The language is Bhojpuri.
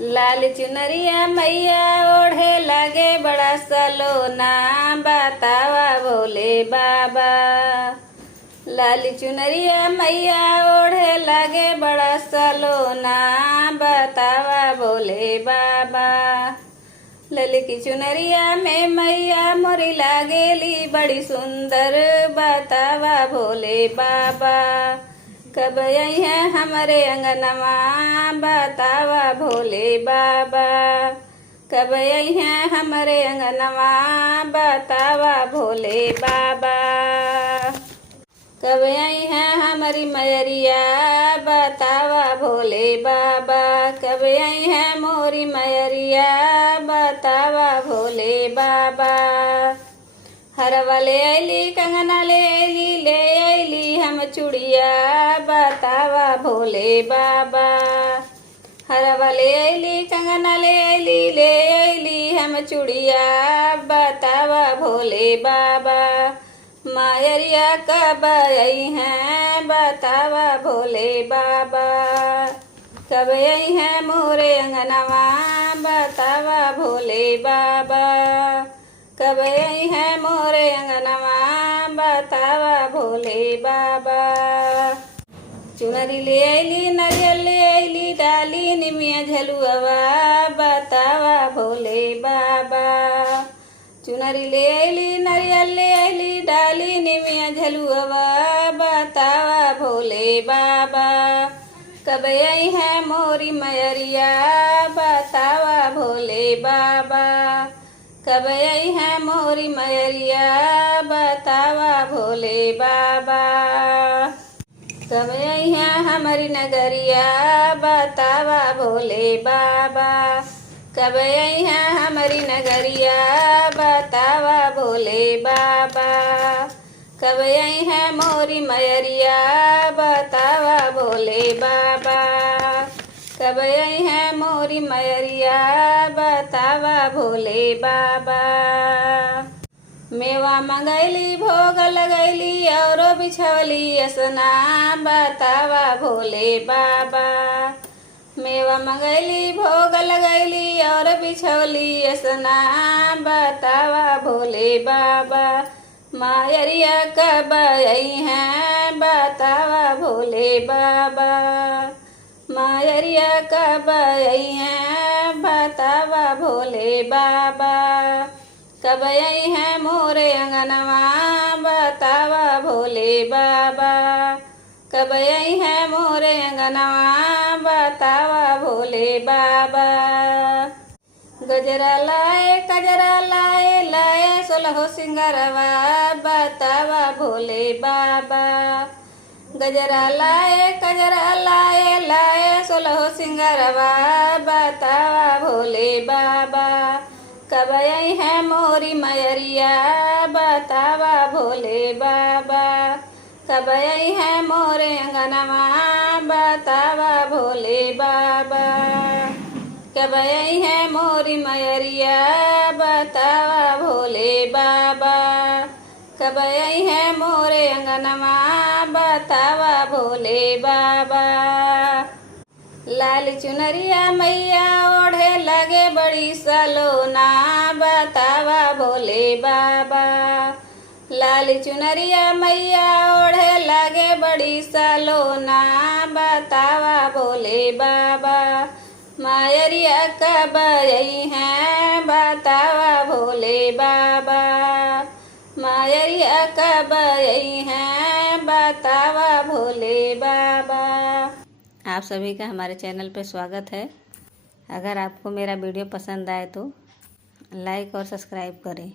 लाल चुनरिया मैया ओढ़े लगे बड़ा सलोना, बतावा भोले बाबा। लाल चुनरिया मैया ओढ़े लगे बड़ा सलोना, बतावा भोले बाबा। ललकी चुनरिया में मैया मोरी लागेली बड़ी सुंदर, बतावा भोले बाबा। कब आई है हमारे अंगनवा, बतावा भोले बाबा। कब आई है हमारे अंगनवा, बतावा भोले बाबा। कब आई है हमारी मैरिया, बतावा भोले बाबा। कब आई है मोरी मैरिया, बतावा भोले बाबा। हरवा ले आईली कंगना ले आईली हम चूड़िया, बतावा भोले बाबा। हरवा ले आईली कंगना ले आईली हम चूड़िया, बतावा भोले बाबा। मायरिया कब आई हैं, बतावा भोले बाबा। कब आई है मोरे अंगनवा, बतावा भोले बाबा। कब आई है मोरे अंगनवा, बतावा भोले बाबा। चुनरी ले आईली नरियल ले आईली डाली निमिया झलुआवा, बतावा भोले बाबा। चुनरी ले आईली नरियल ले आईली डाली निमिया झलुआवा, बतावा भोले बाबा। कब आई है मोरी मैरिया, बतावा भोले बाबा। कब आई है मोरी मैरिया, बतावा भोले बाबा। कब आई है हमारी नगरिया, बतावा भोले बाबा। कब आई है हमारी नगरिया, बतावा भोले बाबा। कब आई है मोरी मैरिया, बतावा भोले बाबा। कब आई है मोरी मैरिया, बतावा भोले बाबा। मेवा मंगैली भोग लगैली और बिछौली असना, बतावा भोले बाबा। मेवा मंगैली भोग लगैली और बिछौली असना, बतावा भोले बाबा। मायरिया कब आई हैं, बतावा भोले बाबा। मायरिया कब आई हैं, बतावा भोले बाबा। कब आई है मोरे अंगनवा, बतावा भोले बाबा। कब आई है मोरे अंगनवा, बतावा भोले बाबा। गजरा लाए लाए सोलहो सिंगरवा, बतावा भोले बाबा। गजरा लाए लाए सोलहो सिंगरवा, बतावा भोले बाबा। कब आई है मोरी मैरिया, बतावा भोले बाबा। कब आई है मोरे अंगनवा, बतावा भोले बाबा। कब आई है मोरी मैरिया, बतावा भोले बाबा। कब आई है मोरे अंगनवा, बतावा भोले बाबा। लाल चुनरिया मैया ओढ़े लगे बड़ी सलोना, बतावा भोले बाबा। लाल चुनरिया मैया ओढ़े लगे बड़ी सलोना, बतावा भोले बाबा। मायरिया कब आई हैं, बतावा भोले बाबा। मायरिया कब आई हैं, बतावा भोले बाबा। आप सभी का हमारे चैनल पर स्वागत है। अगर आपको मेरा वीडियो पसंद आए तो लाइक और सब्सक्राइब करें।